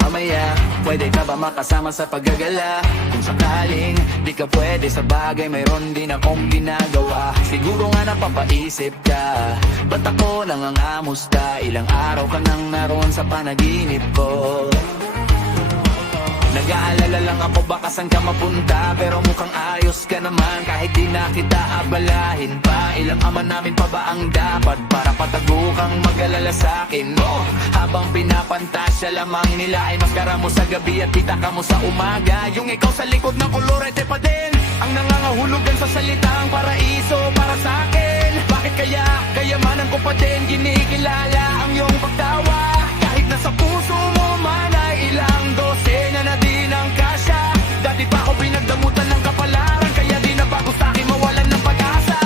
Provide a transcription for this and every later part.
mamaya? Pwede ka ba makasama sa paggagala? Kung sakaling di ka pwede sa bagay, mayroon din akong ginagawa. Siguro nga napapaisip ka, ba't ako nangangamusta? Ilang araw ka nang naroon sa panaginip ko. Nag-aalala lang ako baka saan ka mapunta, pero mukhang ayos ka naman kahit di na kita abalahin pa. Ilang ama namin pa ba ang dapat para patago kang mag-alala sa'kin mo? Habang pinapantasya lamang nila ay maskara mo sa gabi at pitaka mo sa umaga. Yung ikaw sa likod ng kolorete pa din ang nangangahulugan sa salitang paraiso para sa'kin. Bakit kaya kayamanan ko pa din kinikilala ang iyong pagtawa? Kahit nasa puso mo man ay ilang dosena na din ang kasya. Dati pa ako pinagdamutan ng kapalaran, kaya di na bago sa'kin mawalan ng pag-asa.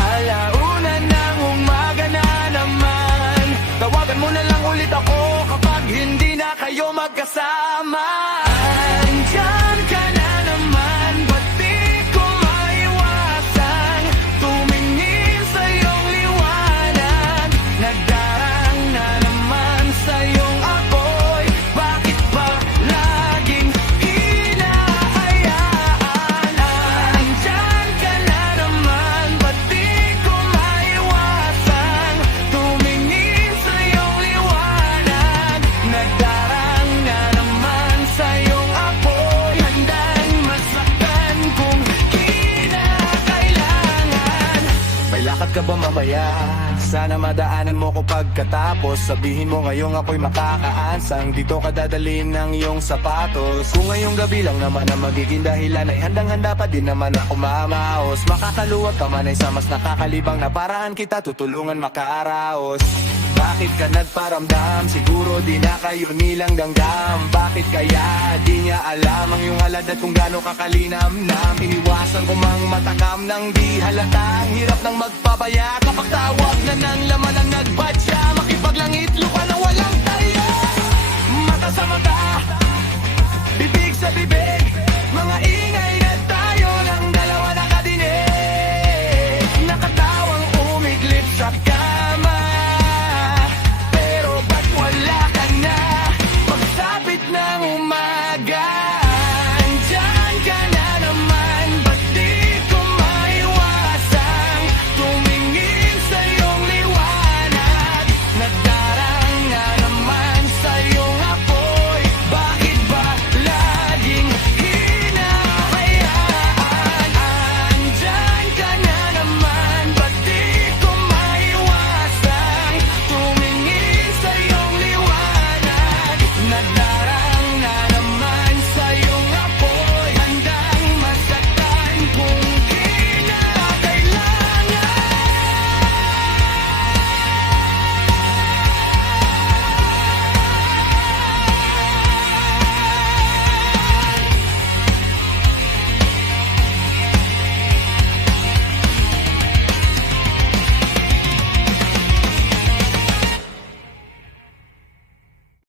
Alauna ng umaga na naman, tawagan mo na lang ulit ako kapag hindi na kayo magkasama. Andyan ka na naman, ba't di ko maiwasan tumingin sa iyong liwanag? Nagdarang na naman sa iyong apoy, bakit ba laging hinahayaan? Andyan ka na naman, ba't di ko maiwasan tumingin sa iyong liwanag? Nagdarang na naman sa iyong apoy, handang masaktan kung kinakailangan. May lakad ka ba mamaya? Sana madaanan mo ko pagkatapos. Sabihin mo ngayong ako'y makakaansang dito ka dadalhin ng iyong sapatos. Kung ngayong gabi lang naman ang magiging dahilan, ay handang-handa pa din naman ako mamaos. Makakaluwag ka man ay sa mas nakakalibang na paraan kita tutulungan makaaraos. Bakit ka nagparamdam? Siguro di na kayo nilang ganggam. Bakit kaya di niya alam ang iyong alad at kung gaano kakalinam-nam? Iniwasan ko mang matakam nang di halata. Ang hirap ng magpapaya kapag tawag na ng laman ang nagbadya. Makipaglangit lupa na walang taya. Mata sa mata, bibig sa bibig,